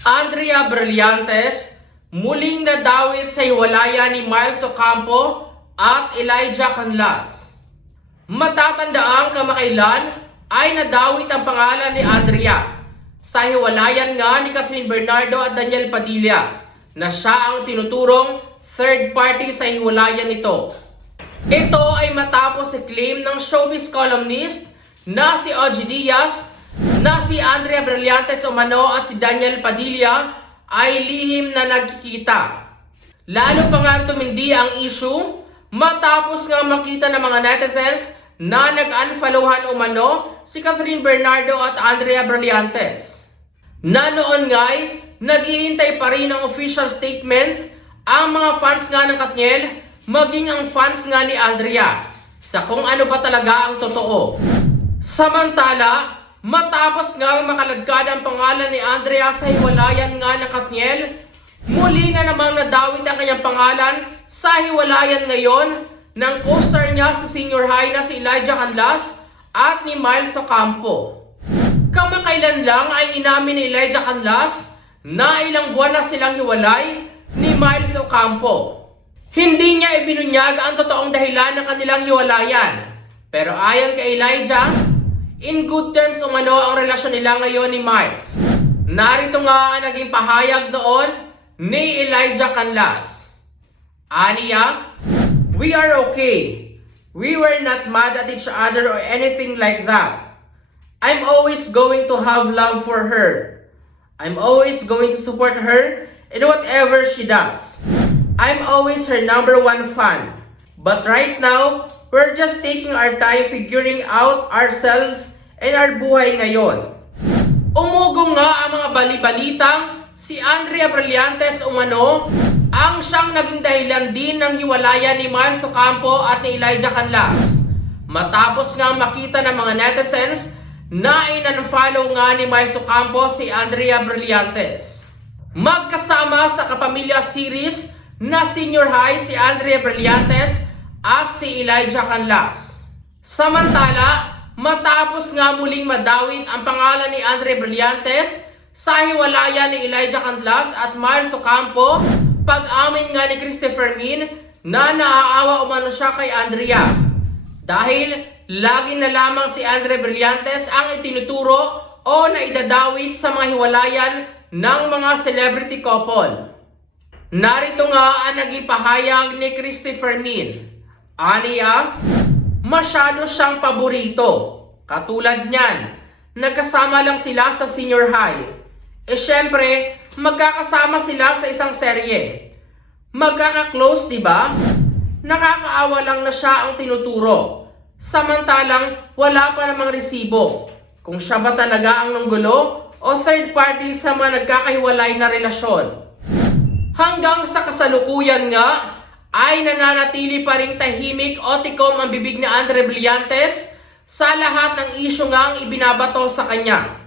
Andrea Brillantes muling nadawit sa hiwalayan ni Miles Ocampo at Elijah Canlas. Matatandaan kamakailan ay nadawit ang pangalan ni Andrea sa hiwalayan nga ni Catherine Bernardo at Daniel Padilla na siya ang tinuturong third party sa hiwalayan nito. Ito ay matapos si claim ng showbiz columnist na si Ogie Diaz na si Andrea Brillantes umano at si Daniel Padilla ay lihim na nagkikita. Lalo pa nga tumindi ang issue matapos nga makita ng mga netizens na nag-unfollowhan umano si Catherine Bernardo at Andrea Brillantes. Na noon nga'y naghihintay pa rin ng official statement ang mga fans nga ng Katniel maging ang fans nga ni Andrea sa kung ano ba talaga ang totoo. Samantala, matapos nga makaladkad ang pangalan ni Andrea sa hiwalayan nga ng Katniel, muli na namang nadawit ang kanyang pangalan sa hiwalayan ngayon ng poster niya sa senior high na si Elijah Canlas at ni Miles Ocampo. Kamakailan lang ay inamin ni Elijah Canlas na ilang buwan na silang hiwalay ni Miles Ocampo. Hindi niya ibinunyag ang totoong dahilan ng kanilang hiwalayan. Pero ayon kay Elijah, in good terms umano ang relasyon nila ngayon ni Miles. Narito nga ang naging pahayag noon ni Elijah Canlas. Aniya, we are okay. We were not mad at each other or anything like that. I'm always going to have love for her. I'm always going to support her in whatever she does. I'm always her number one fan. But right now, we're just taking our time figuring out ourselves and our buhay ngayon. Umugong nga ang mga bali-balitang si Andrea Brillantes umano ang siyang naging dahilan din ng hiwalayan ni Miles Ocampo at ni Elijah Canlas. Matapos nga makita ng mga netizens na inunfollow nga ni Miles Ocampo si Andrea Brillantes. Magkasama sa Kapamilya series na senior high si Andrea Brillantes at si Elijah Canlas. Samantala, matapos nga muling madawit ang pangalan ni Andre Brillantes sa hiwalayan ni Elijah Canlas at Miles Ocampo, pag-amin nga ni Christopher Min na naaawa umano siya kay Andrea. Dahil lagi na lamang si Andre Brillantes ang itinuturo o naidadawit sa mga hiwalayan ng mga celebrity couple. Narito nga ang naging pahayag ni Christopher Min. Aniya, masyado siyang paborito. Katulad niyan, nagkasama lang sila sa senior high. E syempre, magkakasama sila sa isang serye. Magkaka-close, di ba? Nakakaawa lang na siya ang tinuturo. Samantalang wala pa namang resibo. Kung siya ba talaga ang nanggulo o third party sa mga nagkakahiwalay na relasyon. Hanggang sa kasalukuyan nga, ay nananatili pa ring tahimik o tikom ang bibig ni Andre Brillantes sa lahat ng isyu nga ang ibinabato sa kanya.